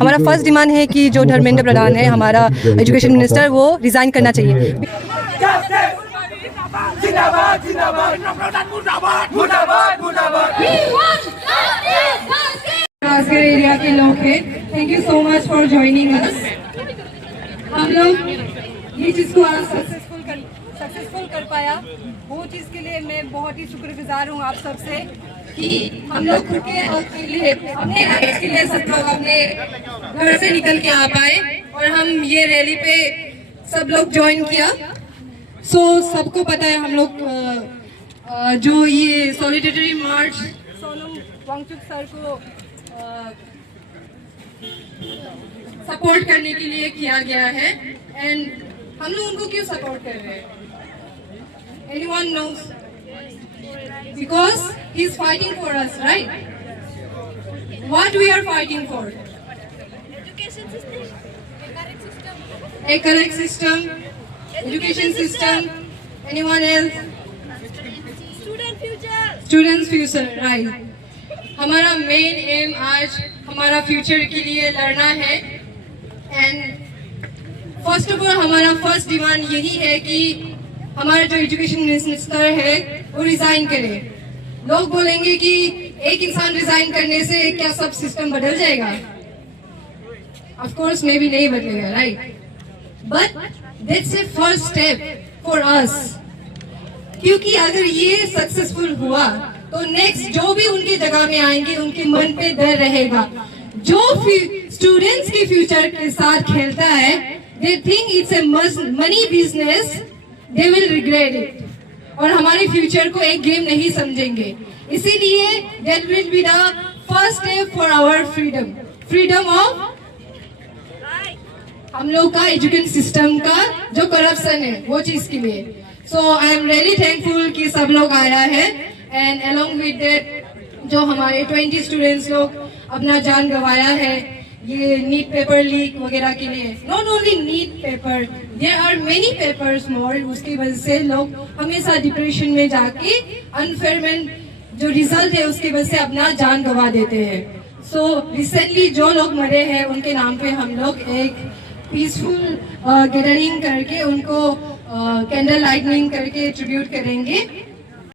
हमारा first demand है कि जो धर्मेंद्र प्रधान है हमारा एजुकेशन मिनिस्टर, वो रिजाइन करना चाहिए। राजगढ़ एरिया के लोग हैं, thank you so much for joining us. हम लोग ये चीज को आज सक्सेसफुल कर पाया, वो चीज के लिए मैं बहुत ही शुक्रगुजार हूँ आप सबसे कि हम लोग खुद के हक के लिए, अपने राइट्स के लिए सब लोग अपने घर से निकल के आ पाए और हम ये रैली पे सब लोग ज्वाइन किया। सबको पता है हम लोग जो ये सॉलिडेरिटी मार्च सोनम वांगचुक सर को सपोर्ट करने के लिए किया गया है। एंड हम लोग उनको क्यों सपोर्ट कर रहे हैं? Anyone knows? Because he's fighting for us, right? What we are fighting for? Education system, a correct system, education system. Anyone else? Students future, right? हमारा मेन एम आज हमारा फ्यूचर के लिए लड़ना है। एंड फर्स्ट ऑफ ऑल हमारा first demand यही है कि हमारा जो एजुकेशन मिनिस्टर है वो रिजाइन करे। लोग बोलेंगे कि एक इंसान रिजाइन करने से क्या सब सिस्टम बदल जाएगा? ऑफ कोर्स मे बी नहीं बदलेगा, right? But that's a first step for us, क्योंकि अगर ये सक्सेसफुल हुआ तो नेक्स्ट जो भी उनकी जगह में आएंगे उनके मन पे डर रहेगा। जो स्टूडेंट्स के फ्यूचर के साथ खेलता है, they think it's a money business, they will regret it, और हमारे फ्यूचर को एक गेम नहीं समझेंगे। इसीलिए that will be the first step for our freedom of हम लोग का एजुकेशन सिस्टम का जो करप्शन है वो चीज के लिए। सो आई एम रियली थैंकफुल कि सब लोग आया है। एंड अलोंग विद दैट जो हमारे 20 स्टूडेंट्स लोग अपना जान गंवाया है ये नीट पेपर लीक वगैरह के लिए। Not only NEET paper, there are many papers more. उसकी वजह से लोग हमेशा डिप्रेशन में जाके अनफेयर जो रिजल्ट है उसकी वजह से अपना जान गंवा देते हैं। सो रिसेंटली जो लोग मरे हैं उनके नाम पे हम लोग एक पीसफुल गैदरिंग करके उनको कैंडल लाइटनिंग करके ट्रिब्यूट करेंगे।